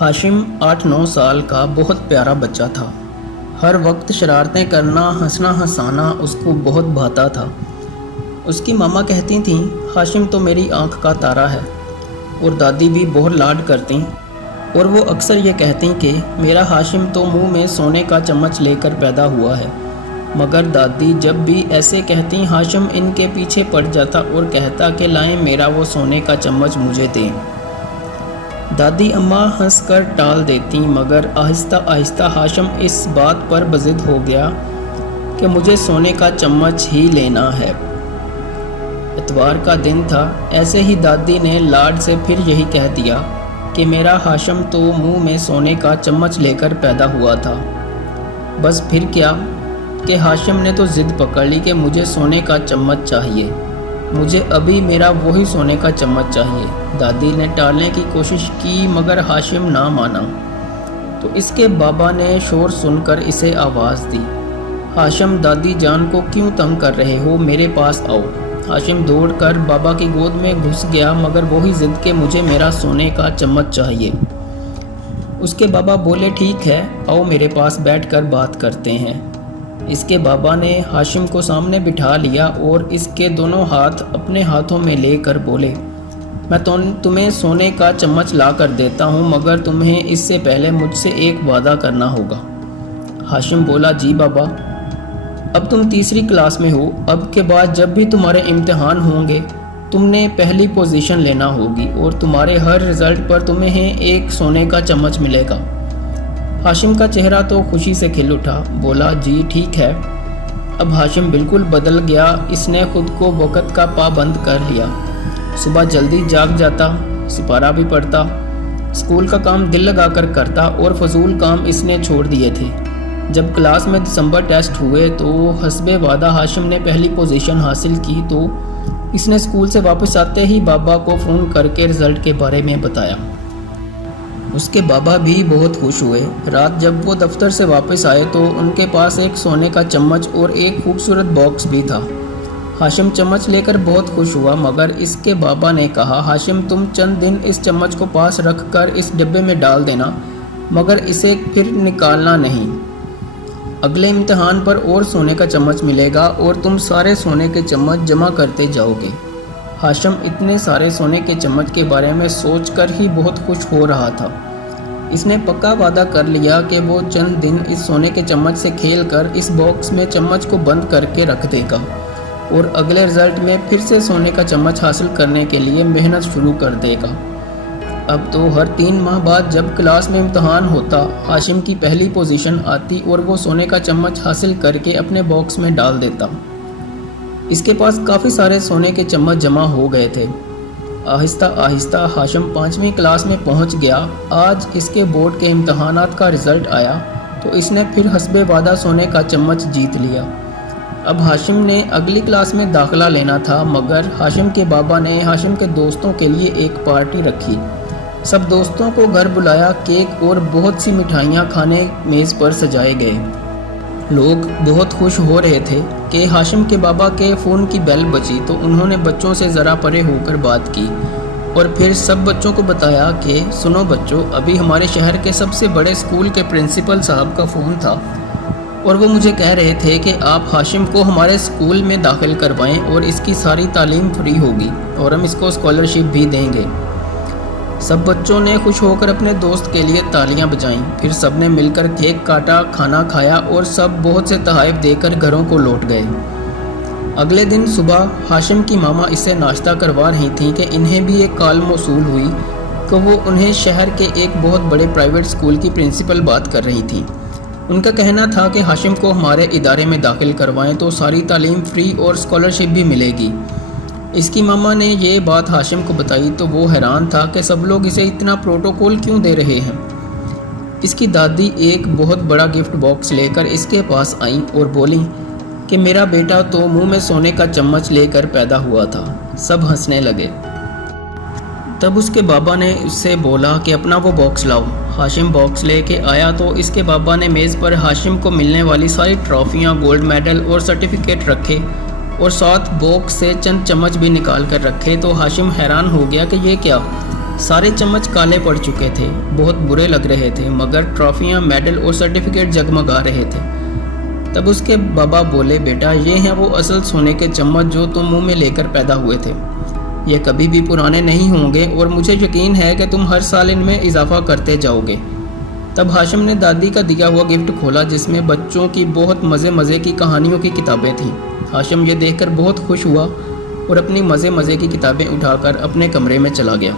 हाशिम 8-9 साल का बहुत प्यारा बच्चा था। हर वक्त शरारतें करना, हंसना हंसाना उसको बहुत भाता था। उसकी मामा कहती थीं, हाशिम तो मेरी आंख का तारा है। और दादी भी बहुत लाड करती और वो अक्सर ये कहती कि मेरा हाशिम तो मुंह में सोने का चम्मच लेकर पैदा हुआ है। मगर दादी जब भी ऐसे कहती, हाशिम इनके पीछे पड़ जाता और कहता कि लाएं मेरा वो सोने का चम्मच मुझे दें। दादी अम्मा हंसकर टाल देती, मगर आहिस्ता आहिस्ता हाशिम इस बात पर बज़िद हो गया कि मुझे सोने का चम्मच ही लेना है। इतवार का दिन था। ऐसे ही दादी ने लाड से फिर यही कह दिया कि मेरा हाशिम तो मुंह में सोने का चम्मच लेकर पैदा हुआ था। बस फिर क्या कि हाशिम ने तो ज़िद पकड़ ली कि मुझे सोने का चम्मच चाहिए, मुझे अभी मेरा वही सोने का चम्मच चाहिए। दादी ने टालने की कोशिश की मगर हाशिम ना माना। तो इसके बाबा ने शोर सुनकर इसे आवाज़ दी, हाशिम दादी जान को क्यों तंग कर रहे हो, मेरे पास आओ। हाशिम दौड़कर बाबा की गोद में घुस गया मगर वही ज़िद के मुझे मेरा सोने का चम्मच चाहिए। उसके बाबा बोले ठीक है, आओ मेरे पास बैठकर बात करते हैं। इसके बाबा ने हाशिम को सामने बिठा लिया और इसके दोनों हाथ अपने हाथों में लेकर बोले, मैं तुम्हें सोने का चम्मच ला कर देता हूँ, मगर तुम्हें इससे पहले मुझसे एक वादा करना होगा। हाशिम बोला, जी बाबा। अब तुम तीसरी क्लास में हो। अब के बाद जब भी तुम्हारे इम्तिहान होंगे तुमने पहली पोजीशन लेना होगी और तुम्हारे हर रिज़ल्ट पर तुम्हें एक सोने का चम्मच मिलेगा। हाशिम का चेहरा तो खुशी से खिल उठा, बोला जी ठीक है। अब हाशिम बिल्कुल बदल गया। इसने खुद को वक़्त का पाबंद कर लिया। सुबह जल्दी जाग जाता, सिपारा भी पढ़ता, स्कूल का काम दिल लगाकर करता और फजूल काम इसने छोड़ दिए थे। जब क्लास में दिसंबर टेस्ट हुए तो हस्बे वादा हाशिम ने पहली पोजीशन हासिल की। तो इसने स्कूल से वापस आते ही बाबा को फ़ोन करके रिज़ल्ट के बारे में बताया। उसके बाबा भी बहुत खुश हुए। रात जब वो दफ्तर से वापस आए तो उनके पास एक सोने का चम्मच और एक खूबसूरत बॉक्स भी था। हाशिम चम्मच लेकर बहुत खुश हुआ मगर इसके बाबा ने कहा, हाशिम तुम चंद दिन इस चम्मच को पास रख कर इस डिब्बे में डाल देना, मगर इसे फिर निकालना नहीं। अगले इम्तिहान पर और सोने का चम्मच मिलेगा और तुम सारे सोने के चम्मच जमा करते जाओगे। हाशिम इतने सारे सोने के चम्मच के बारे में सोचकर ही बहुत खुश हो रहा था। इसने पक्का वादा कर लिया कि वो चंद दिन इस सोने के चम्मच से खेलकर इस बॉक्स में चम्मच को बंद करके रख देगा और अगले रिज़ल्ट में फिर से सोने का चम्मच हासिल करने के लिए मेहनत शुरू कर देगा। अब तो हर 3 माह बाद जब क्लास में इम्तहान होता, हाशिम की पहली पोजीशन आती और वो सोने का चम्मच हासिल करके अपने बॉक्स में डाल देता। इसके पास काफ़ी सारे सोने के चम्मच जमा हो गए थे। आहिस्ता आहिस्ता हाशिम 5वीं क्लास में पहुंच गया। आज इसके बोर्ड के इम्तहानात का रिज़ल्ट आया तो इसने फिर हस्बे वादा सोने का चम्मच जीत लिया। अब हाशिम ने अगली क्लास में दाखिला लेना था मगर हाशिम के बाबा ने हाशिम के दोस्तों के लिए एक पार्टी रखी। सब दोस्तों को घर बुलाया, केक और बहुत सी मिठाइयाँ खाने मेज़ पर सजाए गए। लोग बहुत खुश हो रहे थे कि हाशिम के बाबा के फ़ोन की बेल बजी तो उन्होंने बच्चों से ज़रा परे होकर बात की और फिर सब बच्चों को बताया कि सुनो बच्चों, अभी हमारे शहर के सबसे बड़े स्कूल के प्रिंसिपल साहब का फ़ोन था और वो मुझे कह रहे थे कि आप हाशिम को हमारे स्कूल में दाखिल करवाएं और इसकी सारी तालीम फ्री होगी और हम इसको स्कॉलरशिप भी देंगे। सब बच्चों ने खुश होकर अपने दोस्त के लिए तालियां बजाईं। फिर सब ने मिलकर केक काटा, खाना खाया और सब बहुत से तोहफ़े देकर घरों को लौट गए। अगले दिन सुबह हाशिम की मामा इससे नाश्ता करवा रही थीं कि इन्हें भी एक कॉल मौसूल हुई कि वो उन्हें शहर के एक बहुत बड़े प्राइवेट स्कूल की प्रिंसिपल बात कर रही थी। उनका कहना था कि हाशिम को हमारे इदारे में दाखिल करवाएं तो सारी तालीम फ्री और स्कॉलरशिप भी मिलेगी। इसकी मामा ने ये बात हाशिम को बताई तो वो हैरान था कि सब लोग इसे इतना प्रोटोकॉल क्यों दे रहे हैं। इसकी दादी एक बहुत बड़ा गिफ्ट बॉक्स लेकर इसके पास आई और बोली कि मेरा बेटा तो मुंह में सोने का चम्मच लेकर पैदा हुआ था। सब हंसने लगे। तब उसके बाबा ने उससे बोला कि अपना वो बॉक्स लाओ। हाशिम बॉक्स लेके आया तो इसके बाबा ने मेज़ पर हाशिम को मिलने वाली सारी ट्रॉफियाँ, गोल्ड मेडल और सर्टिफिकेट रखे और साथ बॉक्स से चंद चम्मच भी निकाल कर रखे। तो हाशिम हैरान हो गया कि ये क्या, سارے چمچ کالے پڑ چکے تھے، بہت برے لگ رہے تھے، مگر ٹرافیاں، میڈل اور سرٹیفکیٹ جگمگا رہے تھے۔ تب اس کے بابا بولے، بیٹا یہ ہیں وہ اصل سونے کے چمچ جو تم منہ میں لے کر پیدا ہوئے تھے۔ یہ کبھی بھی پرانے نہیں ہوں گے اور مجھے یقین ہے کہ تم ہر سال ان میں اضافہ کرتے جاؤ گے۔ تب ہاشم نے دادی کا دیا ہوا گفٹ کھولا جس میں بچوں کی بہت مزے کی کہانیوں کی کتابیں تھیں۔ ہاشم یہ دیکھ کر بہت خوش ہوا اور اپنی مزے کی کتابیں اٹھا کر اپنے کمرے میں چلا گیا۔